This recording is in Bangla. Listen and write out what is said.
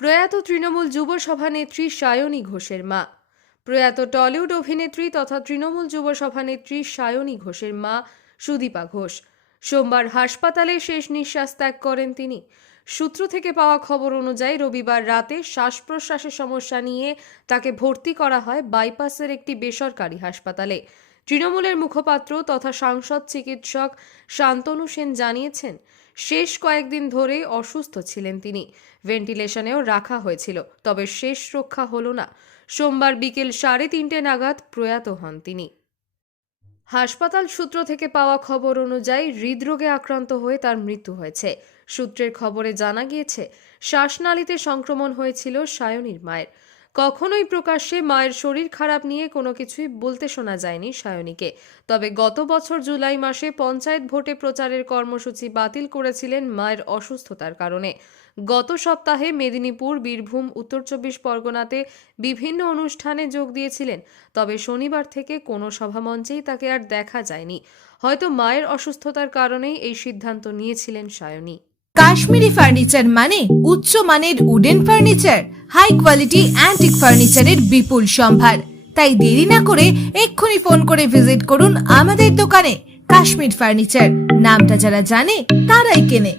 প্রয়াত তৃণমূল যুব সভানেত্রী সায়নী ঘোষের মা। প্রয়াত টলিউড অভিনেত্রী তথা তৃণমূল যুব সভানেত্রী সায়নী ঘোষের মা সুদীপা ঘোষ। সোমবার হাসপাতালে শেষ নিঃশ্বাস ত্যাগ করেন তিনি। সূত্র থেকে পাওয়া খবর অনুযায়ী রবিবার রাতে শ্বাস প্রশ্বাসের সমস্যা নিয়ে তাকে ভর্তি করা হয় বাইপাসের একটি বেসরকারি হাসপাতালে। তৃণমূলের মুখপাত্র তথা সাংসদ চিকিৎসক শান্তনু সেন জানিয়েছেন, শেষ কয়েকদিন ধরেই অসুস্থ ছিলেন তিনি। ভেন্টিলেশনেও রাখা হয়েছিল, তবে শেষ রক্ষা হলো না। সোমবার বিকেল সাড়ে তিনটে নাগাদ প্রয়াত হন তিনি। হাসপাতাল সূত্র থেকে পাওয়া খবর অনুযায়ী হৃদরোগে আক্রান্ত হয়ে তার মৃত্যু হয়েছে। সূত্রের খবরে জানা গিয়েছে, শ্বাসনালীতে সংক্রমণ হয়েছিল সায়নীর মায়ের। কখনোই প্রকাশ্যে মায়ের শরীর খারাপ নিয়ে কোনো কিছুই বলতে শোনা যায়নি সায়নীকে। তবে গত বছর জুলাই মাসে পঞ্চায়েত ভোটে প্রচারের কর্মসূচি বাতিল করেছিলেন মায়ের অসুস্থতার কারণে। গত সপ্তাহে মেদিনীপুর, বীরভূম, উত্তর চব্বিশ পরগনাতে বিভিন্ন অনুষ্ঠানে যোগ দিয়েছিলেন। তবে শনিবার থেকে কোনো সভামঞ্চেই তাকে আর দেখা যায়নি। হয়তো মায়ের অসুস্থতার কারণেই এই সিদ্ধান্ত নিয়েছিলেন সায়নী। কাশ্মীরি ফার্নিচার মানে উচ্চ মানের wooden furniture. High quality antique ফার্নিচারের বিপুল সম্ভার। তাই দেরি না করে এক্ষুনি ফোন করে ভিজিট করুন আমাদের দোকানে কাশ্মীর ফার্নিচার। নামটা যারা জানে, তারাই কেনে।